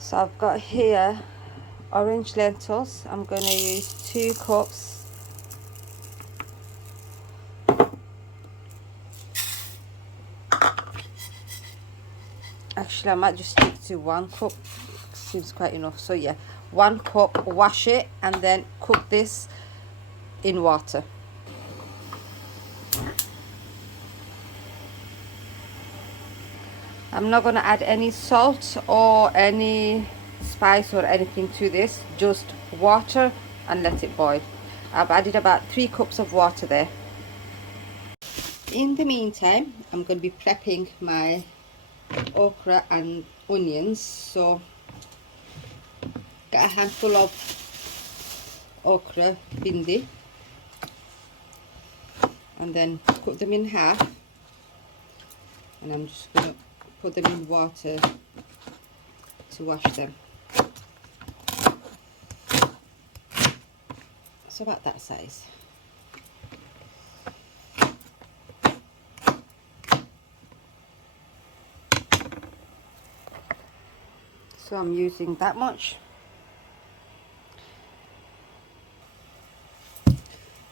So I've got here orange lentils. I'm going to use 2 cups. Actually, I might just stick to 1 cup. Seems quite enough. So yeah, 1 cup. Wash it and then cook this in water. I'm not going to add any salt or any spice or anything to this, just water and let it boil. I've added about 3 cups of water there. In the meantime, I'm going to be prepping my okra and onions. So got a handful of okra bindi and then cut them in half, and I'm just going to put them in water to wash them. So about that size. So I'm using that much.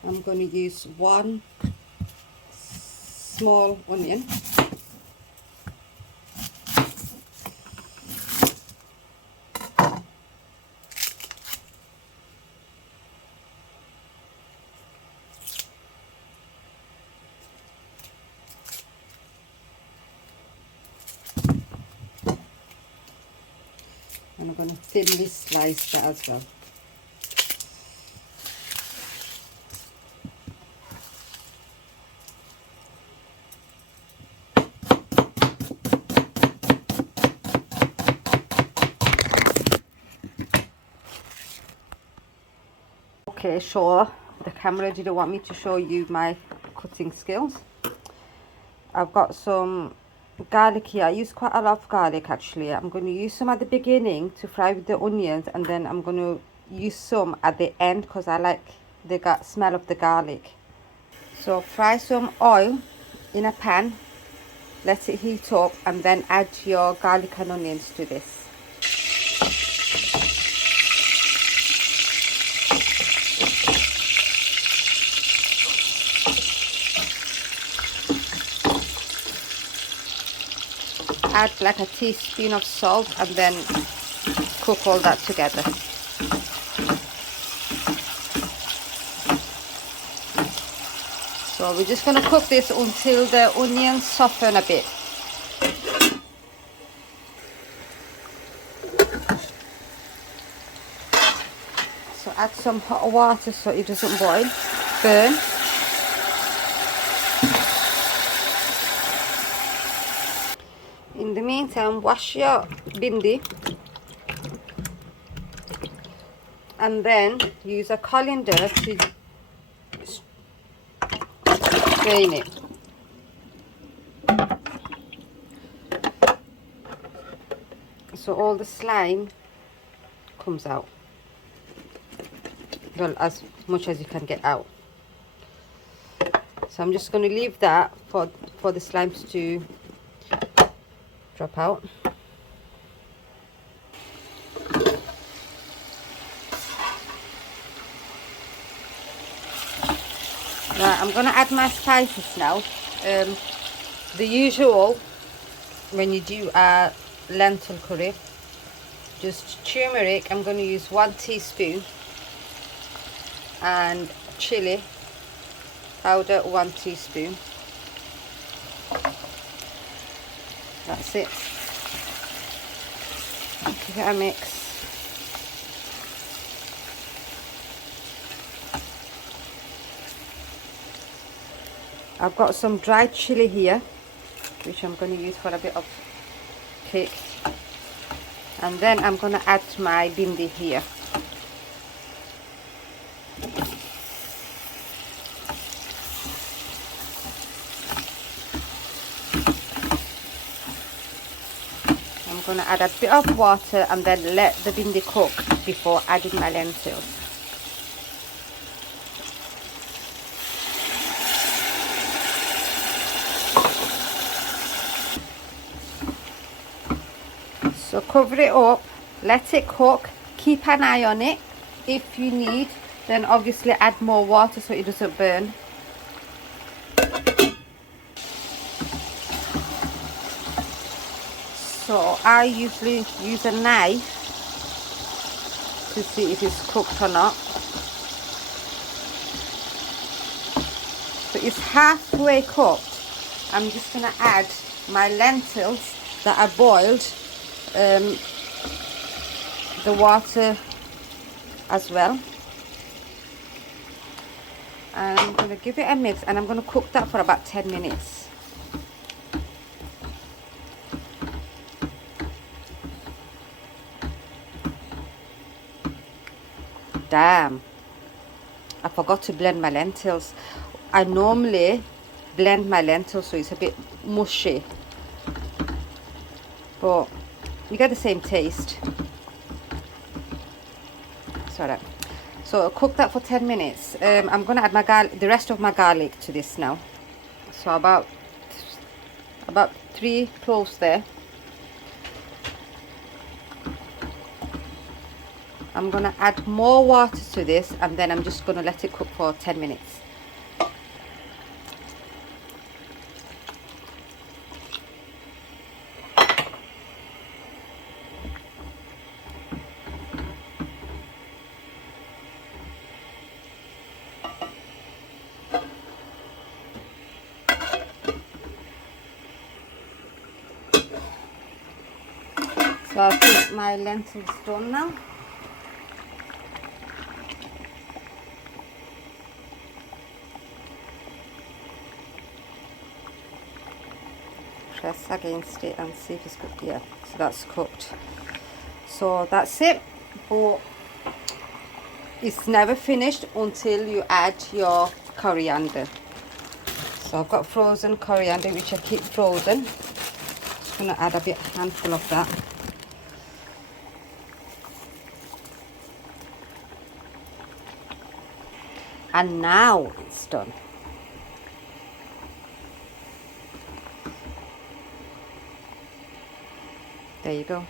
I'm going to use 1 small onion. And I'm going to thinly slice that as well. Okay, sure, the camera didn't want me to show you my cutting skills. I've got some garlic here. I use quite a lot of garlic actually. I'm going to use some at the beginning to fry with the onions, and then I'm going to use some at the end because I like the smell of the garlic. So fry some oil in a pan, let it heat up, and then add your garlic and onions to this. Add like a teaspoon of salt and then cook all that together. So we're just going to cook this until the onions soften a bit. So add some hot water so it doesn't burn. In the meantime, wash your bindi and then use a colander to strain it. So all the slime comes out. Well, as much as you can get out. So I'm just going to leave that for the slimes to drop out. Right, I'm going to add my spices now. The usual when you do a lentil curry, just turmeric. I'm going to use 1 teaspoon, and chili powder 1 teaspoon. That's it. Give it a mix. I've got some dried chili here, which I'm going to use for a bit of kick. And then I'm going to add my bindi here. I'm going to add a bit of water and then let the bindi cook before adding my lentils. So cover it up Let it cook. Keep an eye on it. If you need, then obviously add more water so it doesn't burn. So I usually use a knife to see if it's cooked or not. So it's halfway cooked. I'm just gonna add my lentils that I boiled, the water as well, and I'm gonna give it a mix, and I'm gonna cook that for about 10 minutes. Damn, I forgot to blend my lentils. I normally blend my lentils so it's a bit mushy, but you get the same taste. Sorry. So I'll cook that for 10 minutes. I'm gonna add the rest of my garlic to this now. So about 3 cloves there. I'm gonna add more water to this, and then I'm just gonna let it cook for 10 minutes. So I think my lentils done now. Press against it and see if it's cooked. Yeah, so that's cooked. So that's it. But it's never finished until you add your coriander. So I've got frozen coriander, which I keep frozen. Just gonna add a handful of that. And now it's done. There you go.